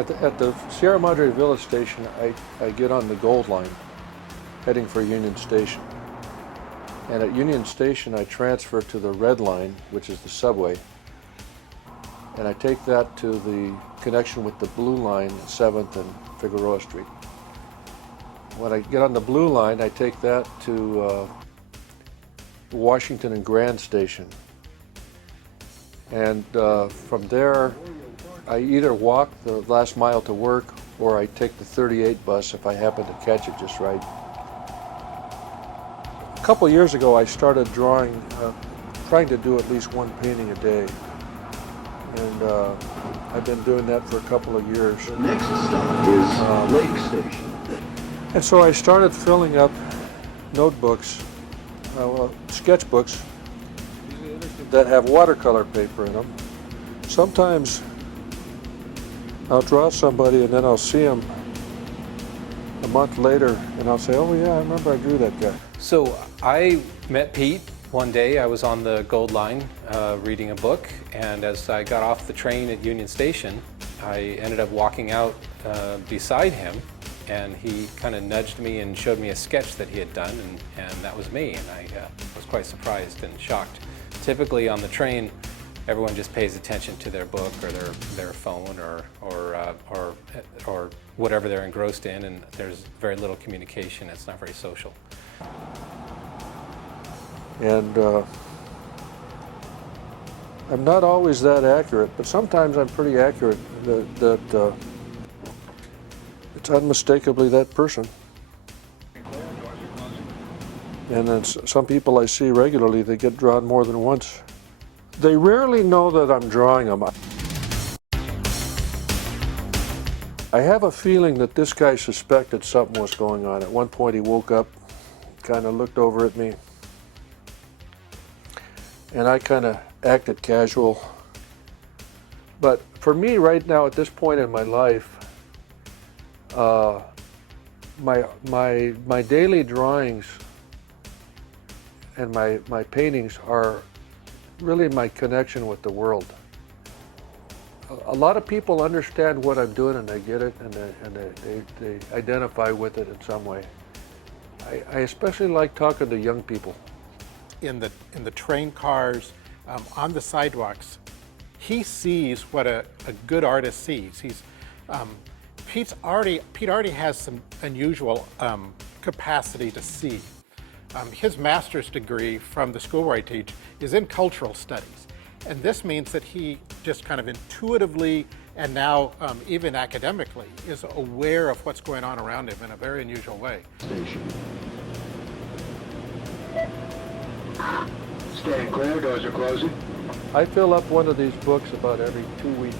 At the Sierra Madre Village station, I get on the Gold Line, heading for Union Station. And at Union Station, I transfer to the Red Line, which is the subway, and I take that to the connection with the Blue Line, 7th and Figueroa Street. When I get on the Blue Line, I take that to Washington and Grand Station. And from there, I either walk the last mile to work or I take the 38 bus if I happen to catch it just right. A couple years ago, I started drawing, trying to do at least one painting a day. And I've been doing that for a couple of years. The next stop is Lake Station. And so I started filling up notebooks, sketchbooks that have watercolor paper in them. Sometimes I'll draw somebody and then I'll see them a month later and I'll say, oh yeah, I remember I drew that guy. So I met Pete one day. I was on the Gold Line reading a book, and as I got off the train at Union Station, I ended up walking out beside him, and he kind of nudged me and showed me a sketch that he had done, and that was me, and I was quite surprised and shocked. Typically on the train, everyone just pays attention to their book or their phone or whatever they're engrossed in, and there's very little communication. It's not very social. And I'm not always that accurate, but sometimes I'm pretty accurate that it's unmistakably that person. And then some people I see regularly, they get drawn more than once. They rarely know that I'm drawing them. I have a feeling that this guy suspected something was going on. At one point he woke up, kind of looked over at me, and I kind of acted casual. But for me right now at this point in my life, my daily drawings and my paintings are really my connection with the world. A lot of people understand what I'm doing and they get it and they identify with it in some way. I especially like talking to young people. In the train cars, on the sidewalks, he sees what a good artist sees. Pete already has some unusual capacity to see. His master's degree from the school where I teach is in cultural studies. And this means that he just kind of intuitively and now even academically is aware of what's going on around him in a very unusual way. Station. Stand clear, doors are closing. I fill up one of these books about every 2 weeks.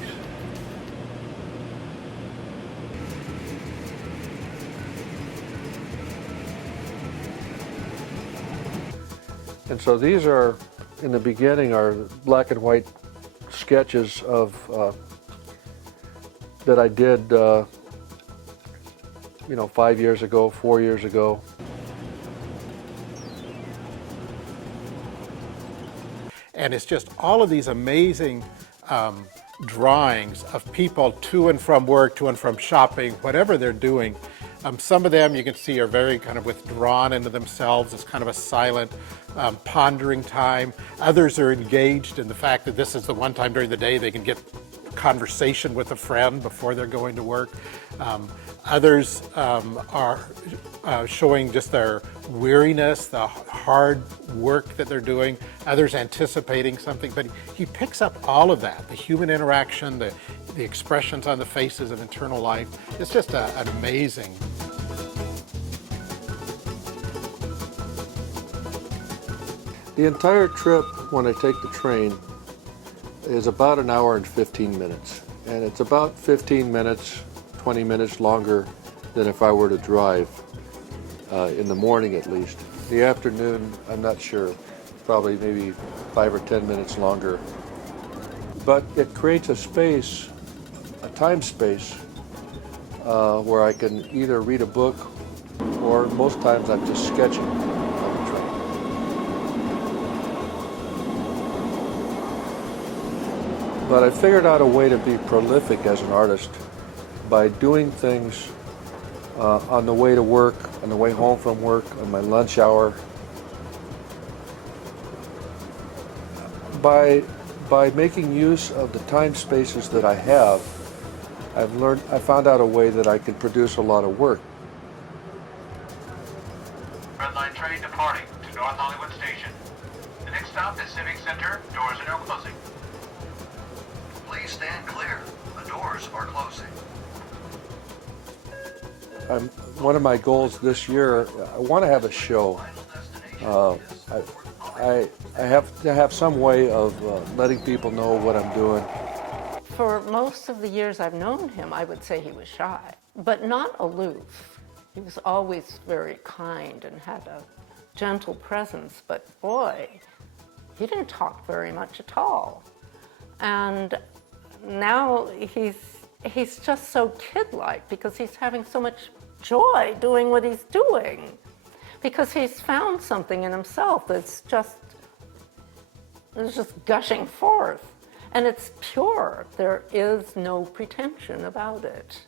And so these are, in the beginning, are black and white sketches of that I did, 5 years ago, 4 years ago. And it's just all of these amazing drawings of people to and from work, to and from shopping, whatever they're doing. Some of them you can see are very kind of withdrawn into themselves. It's kind of a silent, pondering time. Others are engaged in the fact that this is the one time during the day they can get conversation with a friend before they're going to work. Others are showing just their weariness, the hard work that they're doing. Others anticipating something. But he picks up all of that, the human interaction, the expressions on the faces of internal life. It's just an amazing. The entire trip, when I take the train, is about an hour and 15 minutes. And it's about 15 minutes, 20 minutes longer than if I were to drive, in the morning at least. The afternoon, I'm not sure, probably maybe 5 or 10 minutes longer. But it creates a space, a time space, where I can either read a book or most times I'm just sketching on the train. But I figured out a way to be prolific as an artist by doing things on the way to work, on the way home from work, on my lunch hour. By making use of the time spaces that I have, I found out a way that I could produce a lot of work. Red line train departing to North Hollywood Station. The next stop is Civic Center. Doors are now closing. Please stand clear. The doors are closing. One of my goals this year, I want to have a show. I have to have some way of letting people know what I'm doing. For most of the years I've known him, I would say he was shy, but not aloof. He was always very kind and had a gentle presence, but boy, he didn't talk very much at all. And now he's just so kid-like because he's having so much joy doing what he's doing, because he's found something in himself that's just gushing forth. And it's pure. There is no pretension about it.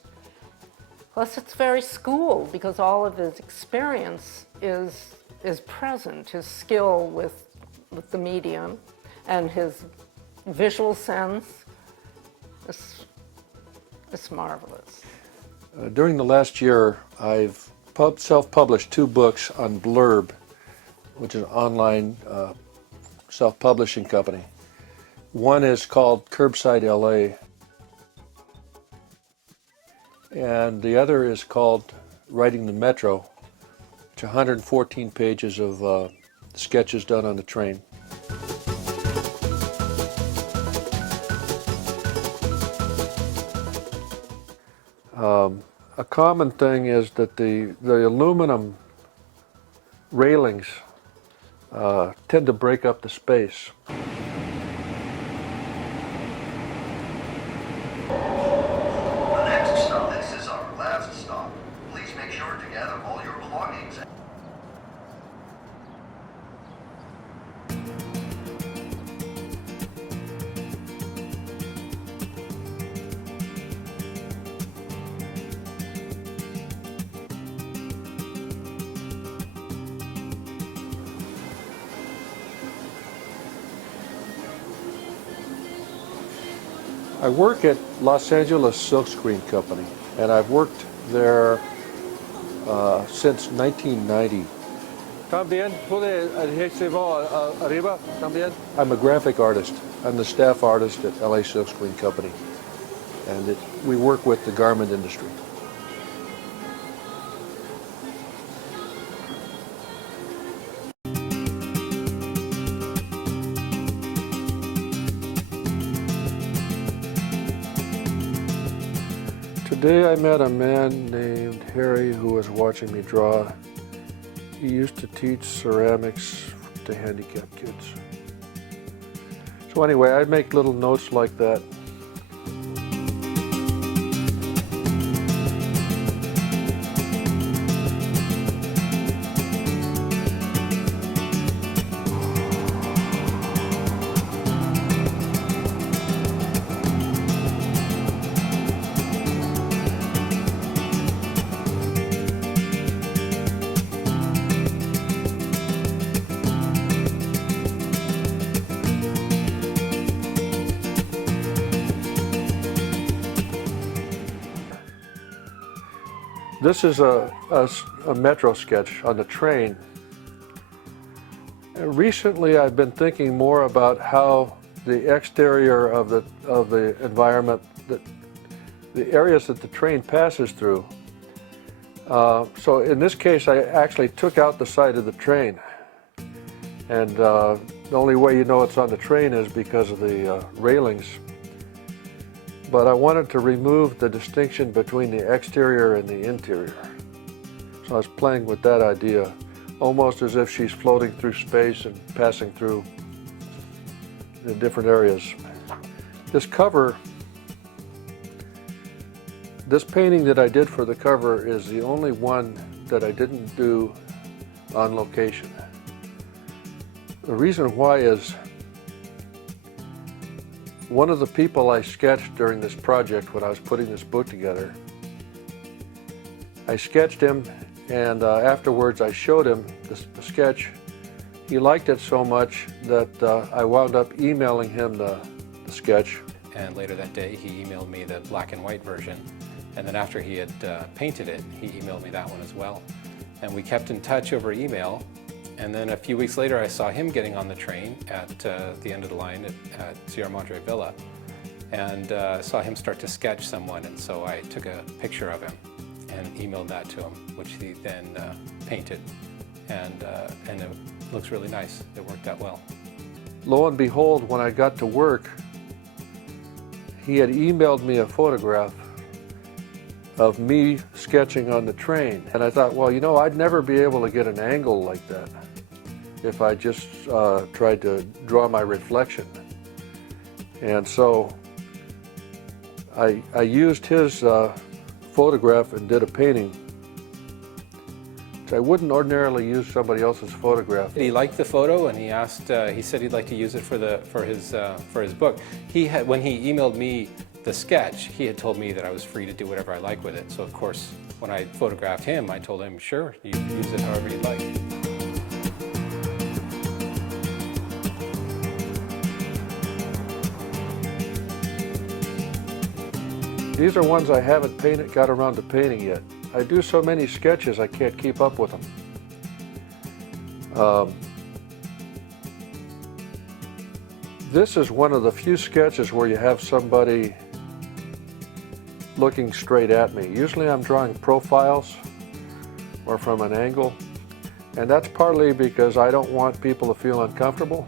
Plus, it's very schooled because all of his experience is present. His skill with the medium and his visual sense is marvelous. During the last year, I've self-published 2 books on Blurb, which is an online self-publishing company. One is called Curbside LA, and the other is called Writing the Metro, which is 114 pages of sketches done on the train. A common thing is that the aluminum railings tend to break up the space. The next stop, this is our last stop. Please make sure to gather all your belongings. I work at Los Angeles Silkscreen Company, and I've worked there since 1990. También puede adhesivo arriba también. I'm a graphic artist. I'm the staff artist at LA Silkscreen Company, and we work with the garment industry. Today I met a man named Harry who was watching me draw. He used to teach ceramics to handicapped kids. So anyway, I make little notes like that. This is a metro sketch on the train. And recently I've been thinking more about how the exterior of the environment, the areas that the train passes through. So in this case I actually took out the side of the train. And the only way you know it's on the train is because of the railings. But I wanted to remove the distinction between the exterior and the interior. So I was playing with that idea, almost as if she's floating through space and passing through the different areas. This cover, this painting that I did for the cover is the only one that I didn't do on location. The reason why is one of the people I sketched during this project when I was putting this book together I sketched him, and afterwards I showed him the sketch. He liked it so much that I wound up emailing him the sketch. And later that day, he emailed me the black and white version. And then after he had painted it, he emailed me that one as well. And we kept in touch over email. And then a few weeks later, I saw him getting on the train at the end of the line at Sierra Madre Villa. And saw him start to sketch someone. And so I took a picture of him and emailed that to him, which he then painted. And it looks really nice. It worked out well. Lo and behold, when I got to work, he had emailed me a photograph of me sketching on the train. And I thought, well, you know, I'd never be able to get an angle like that if I just tried to draw my reflection. And so I used his photograph and did a painting. I wouldn't ordinarily use somebody else's photograph. He liked the photo, and he asked. He said he'd like to use it for his book. When he emailed me the sketch, he had told me that I was free to do whatever I like with it. So of course, when I photographed him, I told him, sure, you use it however you'd like. These are ones I haven't got around to painting yet. I do so many sketches I can't keep up with them. This is one of the few sketches where you have somebody looking straight at me. Usually I'm drawing profiles or from an angle, and that's partly because I don't want people to feel uncomfortable,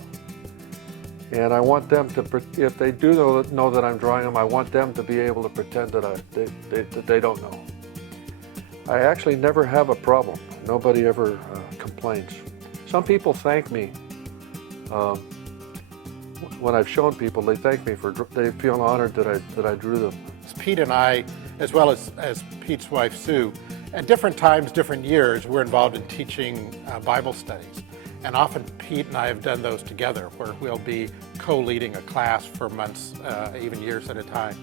and I want them to, if they do know that I'm drawing them, I want them to be able to pretend that they don't know. I actually never have a problem. Nobody ever complains. Some people thank me. When I've shown people, they thank me they feel honored that I drew them. Pete and I, as well as Pete's wife Sue, at different times, different years, we're involved in teaching Bible studies. And often Pete and I have done those together, where we'll be co-leading a class for months, even years at a time.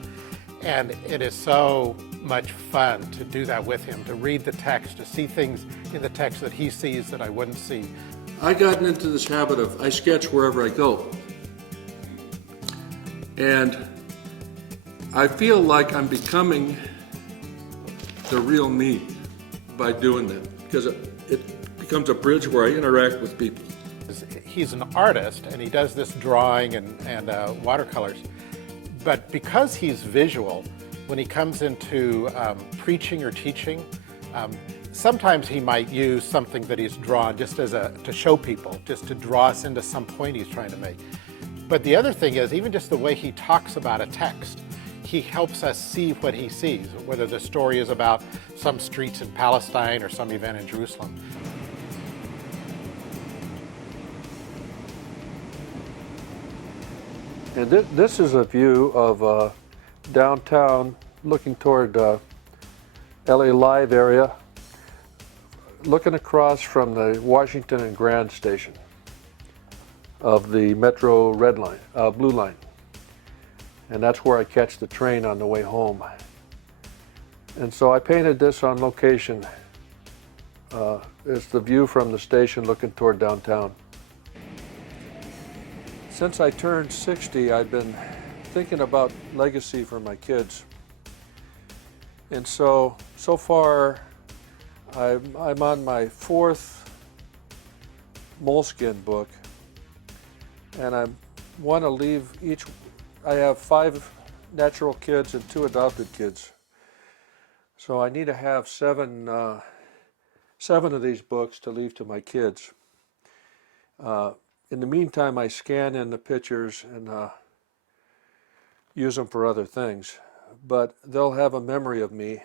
And it is so much fun to do that with him, to read the text, to see things in the text that he sees that I wouldn't see. I've gotten into this habit of I sketch wherever I go. And I feel like I'm becoming the real me by doing that, because it becomes a bridge where I interact with people. He's an artist, and he does this drawing and watercolors. But because he's visual, when he comes into preaching or teaching, sometimes he might use something that he's drawn just to show people, just to draw us into some point he's trying to make. But the other thing is, even just the way he talks about a text, he helps us see what he sees, whether the story is about some streets in Palestine or some event in Jerusalem. And this is a view of downtown, looking toward LA Live area, looking across from the Washington and Grand station of the Metro Red Line, Blue Line. And that's where I catch the train on the way home. And so I painted this on location. It's the view from the station looking toward downtown. Since I turned 60, I've been thinking about legacy for my kids. And so far, I'm on my 4th Moleskine book, and I want to leave I have 5 natural kids and 2 adopted kids. So I need to have 7 of these books to leave to my kids. In the meantime, I scan in the pictures and use them for other things. But they'll have a memory of me,